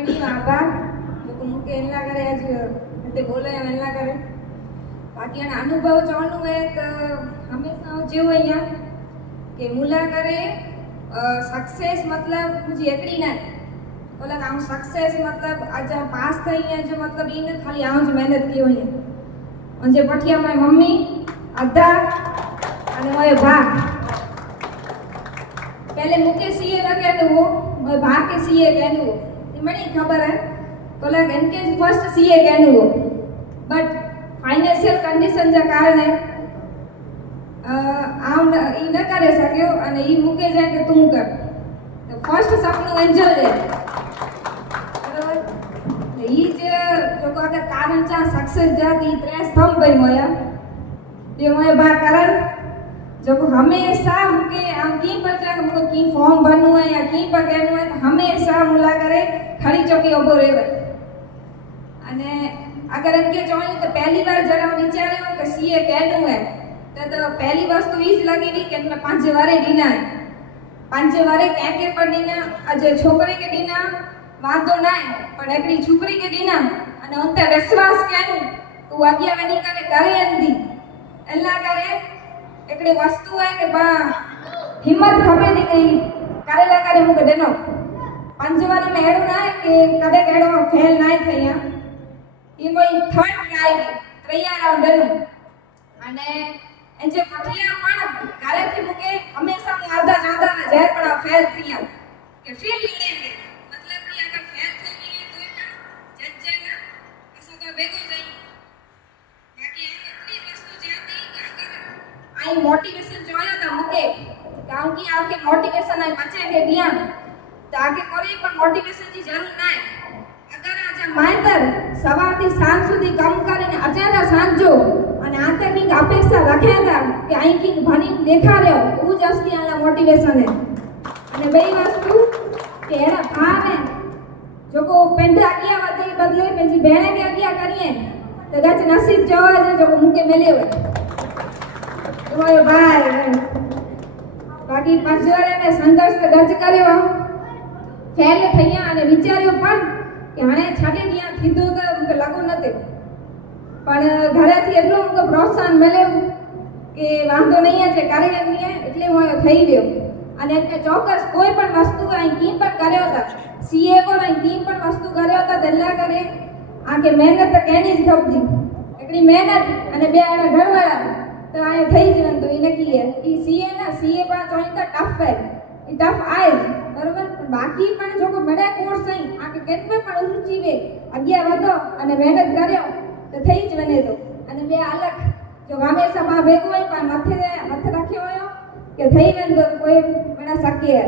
बड़ी आभार जो मुके एला करे आज ते बोले एला करे बाकी आना अनुभव चवणु है तो हमेशा जेव अहिया के मुला करे सक्सेस मतलब मुझे एकड़ी ना बोला आम सक्सेस मतलब आज पास थई है जो मतलब इन खाली आम ज मेहनत की होई है जे पठिया माय मम्मी अद्दा अने मोय भा पहले मुके सीए रखे तो वो मोय भा के सीए कहनु वो मणी खबर है बोला इनके फर्स्ट सीए कहनु वो बट फाइनेंशियल कंडीशन जा कारण है आम ई न करे सक्यो अने ई मुके जाए के तू कर तो फर्स्ट सपनु एंजल है बराबर ई जे जो को अगर कारण चा सक्सेस जाती त्रे स्तंभ भाई मोया ये मोया बा कारण जो को हमेशा मुके आम की पर जा मुको की फॉर्म भरनु है या की पर कहनु है तो हमेशा मुला करे खड़ी चौकी उभो रहवे अने अगर इनके चोई तो पहली बार जरा विचार्यो कि सीए कहनु है तो पहली वस्तु ई ज लगी थी कि मैं 5 वारे दीना है 5 वारे के पर दीना अजे छोकरे के दीना वांधो ना है पण एकड़ी छोकरी के दीना अने उनते विश्वास कहनु तू आगे वनी करे करे अंदी एला करे एकड़ी वस्तु है कि बा हिम्मत खपे दी गई करेला करे मुके देनो 5 वारे में एडो ना है कि कदे केडो फेल ना थईया ई मोई थर्ड ट्राई तैयार आवडनु अने एजे पठिया पण घरे थी मुके हमेशा मु आधा जादा ना जाय पण फेल थीया के फेल लेंगे मतलब कि अगर फेल થઈ ગઈ તો પણ જજ ना असो का बेगो जाई बाकी आ इतनी वस्तु जाती कि अगर आई मोटिवेशन જોયો તા मुके કારણ કે આકે મોટિવેશન આઈ બચે के दिया तो आगे कोई पण मोटिवेशन की जरूर ना है अगर आज मायतर सवारથી સાંજ સુધી કામ કરીને અજાના સાંજો અને આતે કંઈક અપેક્ષા રાખ્યા હતા કે અહીં કંઈક ભણી દેખાડ્યો એવું જ અસલી આલા મોટિવેશન હે અને બે વસ્તુ કે એના ભાને જો કો પેંડ આગ્યા વધે બદલે પેજી બેણે કે આગ્યા કરીએ તો ગચ નસીબ જવા છે જો મુકે મેલે હોય તો ભાઈ બાકી પાંચવારે મે સંઘર્ષ ગચ કર્યો फेल थईया અને વિચાર્યો પણ કે હાણે છાડી દિયા કીધું તો મને લાગુ નતે પણ ઘરેથી એટલો મને પ્રોત્સાહન મળ્યું કે વાંધો નહીં છે કાર્યક્રમ ની એટલે હું થઈ ગયો અને એટલે ચોક્કસ કોઈ પણ વસ્તુ અહીં કી પણ કર્યો હતા સીએ પર અહીં કી પણ વસ્તુ કર્યો હતા દલ્લા કરે આ કે મહેનત તો કેની જ ખપતી એકડી મહેનત અને બે આના ઘરવાળા તો આ થઈ જવાનું તો એ નક્કી છે ઈ સીએ ના સીએ પર તો ટફ है ई टफ आए बरोबर बाकी पण जो को बड़ा कोर्स है आके केतमे पण ऊंची वे अगिया वधो अने मेहनत कर्यो तो થઈ જ વને તો અને બે અલગ જો હંમેશા માં ભેગો હોય પણ મથે રાખ્યો હોય કે થઈ વને તો કોઈ બના શક્ય